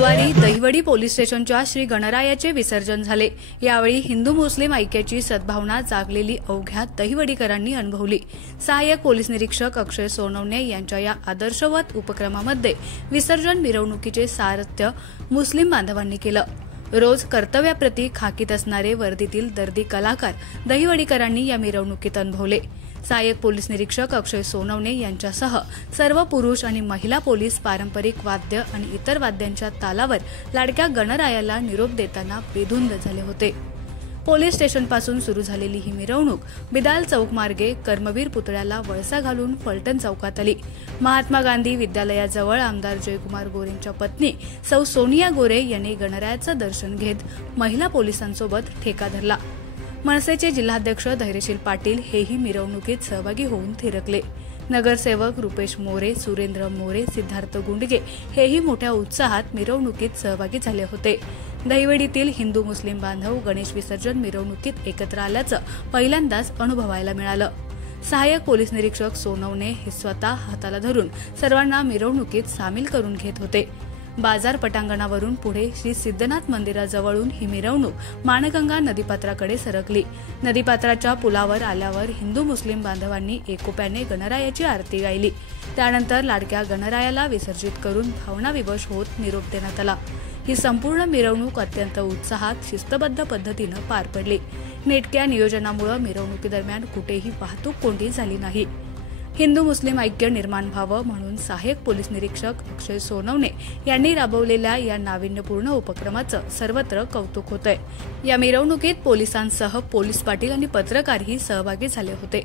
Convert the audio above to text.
बुधवारी दहिवडी पोलीस स्टेशनच्या श्री गणरायाचे विसर्जन झाले। यावेळी हिंदू मुस्लिम ऐक्याची सद्भावना जागलेली अवघ्या दहिवडीकरांनी अनुभवली। सहाय्यक पोलीस निरीक्षक अक्षय सोनवणे यांच्या या आदर्शवत उपक्रमामध्ये विसर्जन मिरवणुकीचे सारथ्य मुस्लिम बांधवांनी केलं। रोज कर्तव्याप्रती खाकीत असणारे वर्दीतील दर्दी कलाकार दहिवडीकरांनी या मिरवणुकीत अनुभवले। सहाय्यक पोलीस निरीक्षक अक्षय सोनवणे यांच्यासह सर्व पुरुष आणि महिला पोलीस पारंपरिक वाद्य आणि इतर वाद्यांच्या तालावर लाडक्या गणरायाला निरोप देताना बेधुंद झाले होते। पोलीस स्टेशनपासून सुरू झालेली ही मिरवणूक बिदाल चौक मार्गे कर्मवीर पुतळ्याला वळसा घालून फलटण चौकात आली। महात्मा गांधी विद्यालयाजवळ आमदार जयकुमार गोरेंच्या पत्नी सौ सोनिया गोरे यांनी गणरायाचं दर्शन घेत महिला पोलिसांसोबत ठेका धरला। मनसेचे जिल्हाध्यक्ष धैर्यशील पाटील हेही मिरवणुकीत सहभागी होऊन थिरकले। नगरसेवक रुपेश मोरे, सुरेंद्र मोरे, सिद्धार्थ गुंडगे हेही मोठ्या उत्साहात मिरवणुकीत सहभागी झाले होते। दहिवडीतील हिंदू मुस्लिम बांधव गणेश विसर्जन मिरवणुकीत एकत्र आल्याचं पहिल्यांदाच अनुभवायला मिळालं। सहाय्यक पोलीस निरीक्षक सोनवणे हे स्वतः हाताला धरून सर्वांना मिरवणुकीत सामील करून घेत होते। बाजार पटांगणावरून पुढे श्री सिद्धनाथ मंदिराजवळून ही मिरवणूक माणगंगा नदीपात्राकडे सरकली। नदीपात्राच्या पुलावर आल्यावर हिंदू मुस्लिम बांधवांनी एकोप्याने गणरायाची आरती गायली। त्यानंतर लाडक्या गणरायाला विसर्जित करून भावनाविवश होत निरोप देण्यात आला। ही संपूर्ण मिरवणूक अत्यंत उत्साहात शिस्तबद्ध पद्धतीनं पार पडली। नेटक्या नियोजनामुळे मिरवणुकीदरम्यान कुठेही वाहतूक कोंडी झाली नाही। हिंदू मुस्लिम ऐक्य निर्माण व्हावं म्हणून सहाय्यक पोलीस निरीक्षक अक्षय सोनवणे यांनी राबवलेल्या या नाविन्यपूर्ण उपक्रमाचं सर्वत्र कौतुक होतंय। या मिरवणुकीत पोलिसांसह पोलीस पाटील आणि पत्रकारही सहभागी झाले होते।